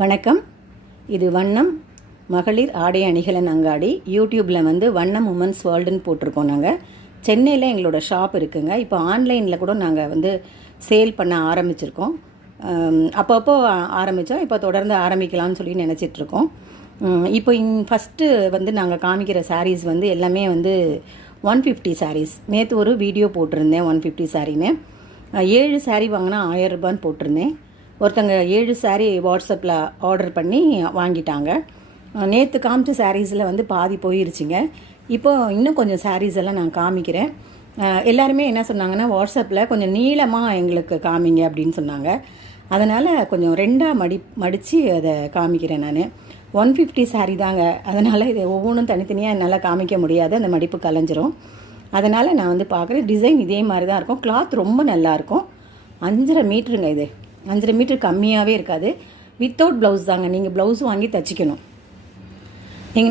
வணக்கம். இது வண்ணம் மகளிர் ஆடை அணிகலன் அங்காடி. யூடியூப்பில் வந்து வண்ணம் உமன்ஸ் வேர்ல்டுன்னு போட்டிருக்கோம். நாங்கள் சென்னையில் எங்களோட ஷாப் இருக்குங்க. இப்போ ஆன்லைனில் கூட நாங்கள் வந்து சேல் பண்ண ஆரம்பிச்சிருக்கோம். அப்பப்போ ஆரம்பித்தோம், இப்போ தொடர்ந்து ஆரம்பிக்கலாம்னு சொல்லி நினச்சிட்ருக்கோம். இப்போ ஃபஸ்ட்டு வந்து நாங்கள் காமிக்கிற சாரீஸ் வந்து எல்லாமே வந்து 150 சாரீஸ். நேற்று ஒரு வீடியோ போட்டிருந்தேன் 150 சாரின்னு. 7 சாரீ வாங்கினா 1000 ரூபான்னு போட்டிருந்தேன். ஒருத்தங்க 7 சாரீ வாட்ஸ்அப்பில் ஆர்டர் பண்ணி வாங்கிட்டாங்க. நேற்று காமிச்ச சாரீஸில் வந்து பாதி போயிருச்சுங்க. இப்போது இன்னும் கொஞ்சம் சாரீஸ் எல்லாம் நான் காமிக்கிறேன். எல்லாருமே என்ன சொன்னாங்கன்னா, வாட்ஸ்அப்பில் கொஞ்சம் நீளமாக எங்களுக்கு காமிங்க அப்படின்னு சொன்னாங்க. அதனால் கொஞ்சம் 2ஆக மடித்து அதை காமிக்கிறேன். நான் 150 சாரீ தாங்க, அதனால் இதை ஒவ்வொன்றும் தனித்தனியாக என்னால் காமிக்க முடியாது, அந்த மடிப்பு கலைஞ்சிரும். அதனால் நான் வந்து பார்க்குறேன். டிசைன் இதே மாதிரி தான் இருக்கும். கிளாத் ரொம்ப நல்லாயிருக்கும். 5.5 மீட்டருங்க. இது 5.5 மீட்டர் கம்மியாகவே இருக்காது. வித்தவுட் ப்ளவுஸ் தாங்க. நீங்கள் ப்ளவுஸ் வாங்கி தச்சிக்கணும்.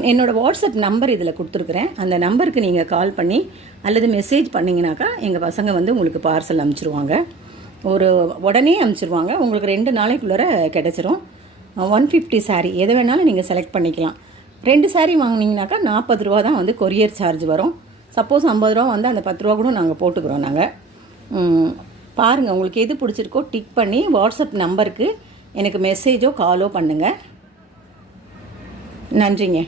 என்னோடய வாட்ஸ்அப் நம்பர் இதில் கொடுத்துருக்குறேன். அந்த நம்பருக்கு நீங்கள் கால் பண்ணி அல்லது மெசேஜ் பண்ணிங்கனாக்கா எங்கள் பசங்க வந்து உங்களுக்கு பார்சல் அனுப்பிச்சிருவாங்க. உடனே அனுப்பிச்சிருவாங்க. உங்களுக்கு 2 நாளைக்குள்ளே கிடச்சிரும். 150 சாரீ எதை வேணாலும் நீங்கள் செலக்ட் பண்ணிக்கலாம். 2 சாரீ வாங்கினீங்கனாக்கா 40 ரூபா தான் வந்து கொரியர் சார்ஜ் வரும். சப்போஸ் 50 ரூபா வந்து அந்த 10 ரூபா கூட நாங்கள் போட்டுக்கிறோம். நாங்கள் பாருங்கள், உங்களுக்கு எது பிடிச்சிருக்கோ டிக் பண்ணி வாட்ஸ்அப் நம்பருக்கு எனக்கு மெசேஜோ காலோ பண்ணுங்கள். நன்றிங்க.